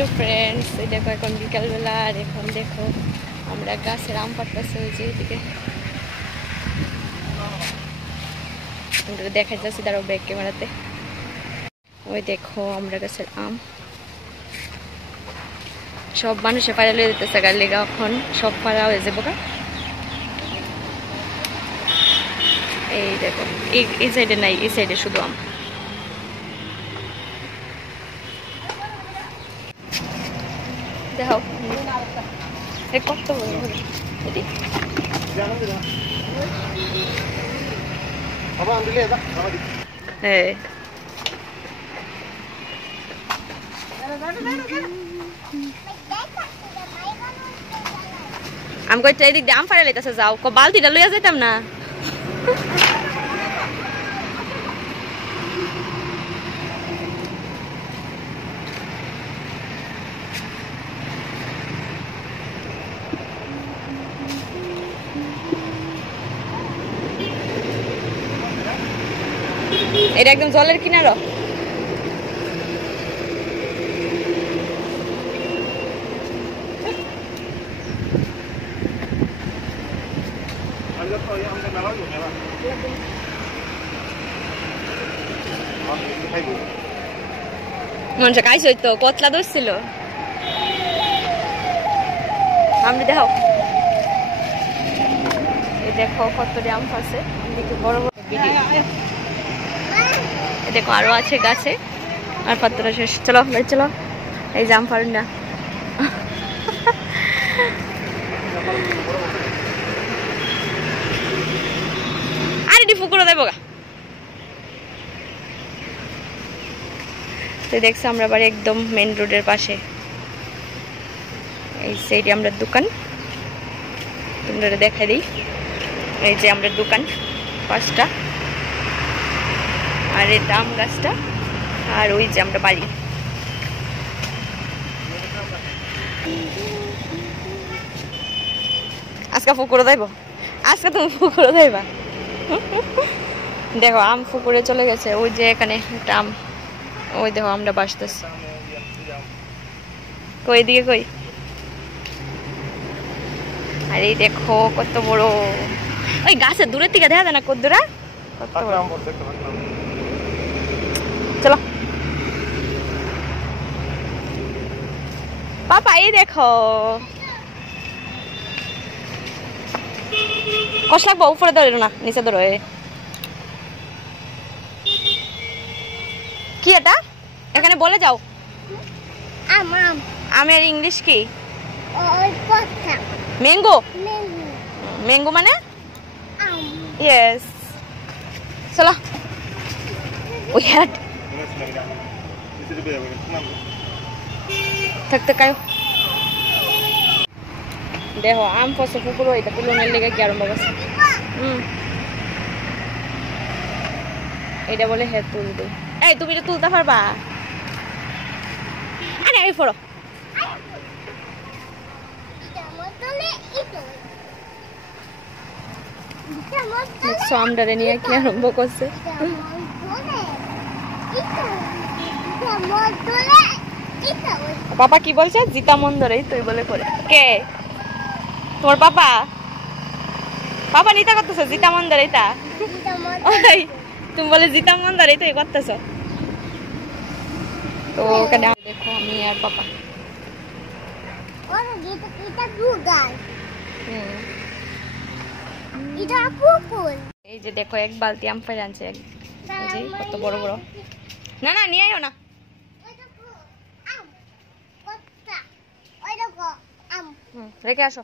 Hello friends, এই দেখো এখন বিকালবেলা। আর এখন দেখো আমরা গাছের আম পাড়তেছে ওই যে এদিকে দেখা যাচ্ছে, তারও ব্যাক ক্যামেরাতে। ওই দেখো আমরা গাছের আম সব মানুষে পাড়া লয়ে যেতেছে গাড়ি লেগা, এখন সব পাড়া হয়ে যাবো গা। এই দেখো এই সাইডে নাই, এই সাইডে শুধু আম। দেখো কত বড় হ্যাঁ। আমি কইতে এদিক দিয়ে আম ফাড়া লাইতেছে, যাও বালতিটা লইয়া যাইতাম না। এটা একদম জলের কিনারো। মনসা খাইছ তো, কতলা ধরছিল। আমি দেখো এই দেখো কত আম আছে, বড় বড় দেখো আরো আছে গাছে। আর পাত্রটা শেষ, চলো ভাই চলো। এই জাম ফারুন না, আর এটি ফুকুরো দেবো গা। তো দেখছো আমরা বাড়ি একদম মেন রোডের পাশে। এই সাইডে আমরা দোকান, তোমরা দেখাই দিই। এই যে আমরা দোকান পাঁচটা, আর এই আম গাছটা, আর ওই যে আমরা বাড়ি। আজকে ফুকুরো দেব, আজকে তুমি ফুকুরো দেবা। দেখো আম ফুকুরে চলে গেছে, ওই যে এখানে একটা আম, ওই দেখো আমরা বাসতেছি। কই দিকে কই, আর এই দেখো কত বড়। ওই গাছের দূরের থেকে দেখা যায় না কত দূরা। চলো পাপা, এই দেখো কষ লাগবো, উপরে ধরো না নিচে ধরো। কি এটা এখানে বলে যাও। আমের ইংলিশ কি? ম্যাঙ্গো। ম্যাঙ্গো মানে ইয়েস। চলো ওই হ্যাট থাকতে কায়। দেখো আম ফসে পুকুরো, এটা তুলনের লেগে কি আরম্ভ করছে। এটা বলে হ্যাঁ তুলবে। এই তুমি এটা তুলতে পারবা? আরে আমি ফড়ো আমডারে নিয়ে কি আরম্ভ করছে। পাপা কি বলছে? জিতা মন্দরে তুই বলে করে কে তোমার পাপা? পাপা নিতা করতেছ জিতা মন্দরে, তা তুমি বলে জিতা মন্দরে তুই করতেছ। তো ওখানে দেখো আমি আর পাপা। এই যে দেখো এক বালতি আম ফেলে আনছে, কত বড় বড়। না না নিয়ে আয়ো না, রেখে আসো।